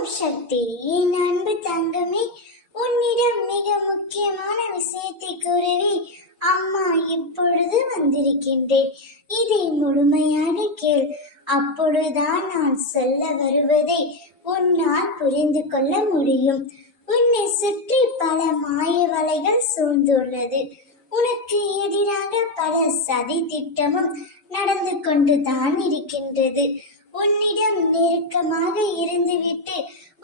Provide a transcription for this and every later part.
ஓம் சக்தி. என் அன்பு தங்கமே, உன்னிடம் மிக முக்கியமான விஷயத்தை கூறவே அம்மா இப்பொழுது வந்திருக்கின்றேன். இதை முழுமையாக கேள். அப்பொழுதுதான் நான் சொல்ல வருவதை உன்னால் புரிந்து கொள்ள முடியும். உன்னை சுற்றி பல மாய வலைகள் சூழ்ந்துள்ளது. உனக்கு எதிராக பல சதி திட்டமும் நடந்து கொண்டுதான் இருக்கின்றது. உன்னிடம் நெருக்கமாக இருந்துவிட்டு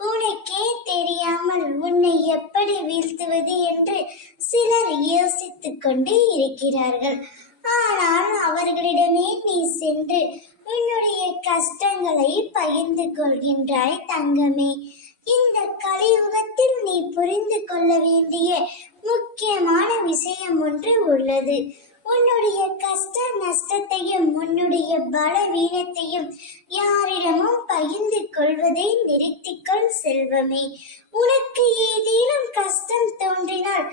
உனக்கே தெரியாமல் உன்னை எப்படி வீழ்த்துவது என்று சிலர் யோசித்துக் கொண்டே இருக்கிறார்கள். ஆனால் அவர்களிடமே நீ சென்று உன்னுடைய கஷ்டங்களை பகிர்ந்து கொள்கின்றாய் தங்கமே. இந்த கலியுகத்தில் நீ புரிந்து கொள்ள வேண்டிய முக்கியமான விஷயம் ஒன்று உள்ளது. உன்னுடைய கஷ்ட நஷ்டத்தையும் உன்னுடைய பலவீனத்தையும் யாரிடமும் பகிர்ந்து கொள்வதை நிறுத்திக்கொள் செல்வமே. உனக்கு ஏதேனும் கஷ்டம் தோன்றினால்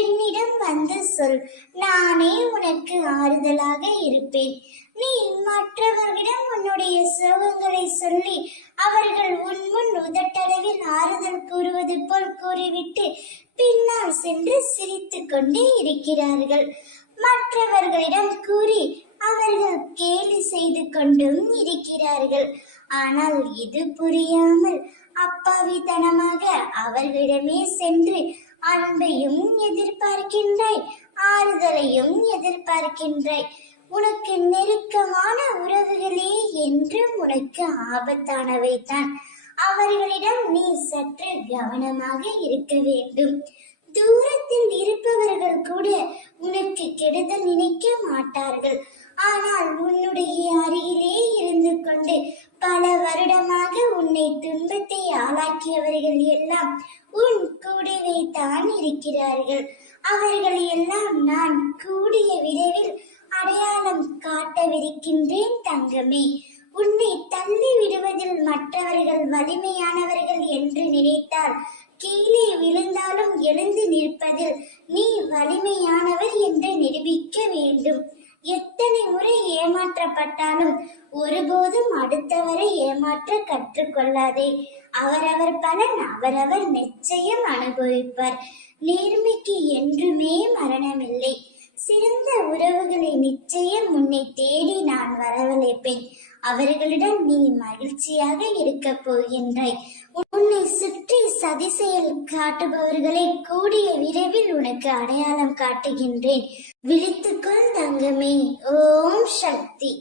என்னிடம் வந்து சொல். நானே உனக்கு ஆறுதலாக இருப்பேன். நீ மற்றவர்களிடம் உன்னுடைய சோகங்களை சொல்லி அவர்கள் உன் முன் உதட்டளவில் ஆறுதல் கூறுவது போல் கூறிவிட்டு பின்னால் சென்று சிரித்துக் கொண்டே இருக்கிறார்கள். மற்றவர்களிடம் கூறி அவர்கள் கேலி செய்து கொண்டும் இருக்கிறார்கள். ஆனால் இது புரியாமல் அப்பாவித்தனமாக அவர்களிடமே சென்று அன்பையும் எதிர்பார்க்கின்றாய், ஆறுதலையும் எதிர்பார்க்கின்றாய். உனக்கு நெருக்கமான உறவுகளே என்றும் உனக்கு ஆபத்தானவை தான். அவர்களிடம் நீ சற்று கவனமாக இருக்க வேண்டும். தூரத்தில் இருப்பவர்கள் கூட உனக்கு கெடுதல் நினைக்க மாட்டார்கள். ஆனால் உன்னுடைய அருகிலே இருந்து கொண்டு பல வருடமாக உன்னை துன்பத்தை ஆளாக்கியவர்கள் எல்லாம் உன் கூடவே தான் இருக்கிறார்கள். அவர்கள் எல்லாம் நான் கூடிய விரைவில் அடையாளம் காட்டவிருக்கின்றேன் தங்கமே. உன்னை தள்ளி விடுவதில் மற்றவர்கள் வலிமையானவர்கள் என்று நினைத்தால் கீழே விழுந்தாலும் எழுந்து நிற்பதில் நீ வலிமையானவர் என்று நிரூபிக்க வேண்டும். எத்தனை முறை ஏமாற்றப்பட்டாலும் ஒருபோதும் அடுத்தவரை ஏமாற்ற கற்றுக்கொள்ளாதே. அவரவர் பலன் அவரவர் நிச்சயம் அனுபவிப்பார். நேர்மைக்கு என்றுமே மரணமில்லை. சிறந்த உறவுகளை நிச்சயம் உன்னை தேடி நான் வரவழைப்பேன். அவர்களிடம் நீ மகிழ்ச்சியாக இருக்க போகின்றாய். உன்னை சுற்றி சதி செயல் காட்டுபவர்களை கூடிய விரைவில் உனக்கு அடையாளம் காட்டுகின்றேன். விழித்துக்கொள் தங்கமே. ஓம் சக்தி.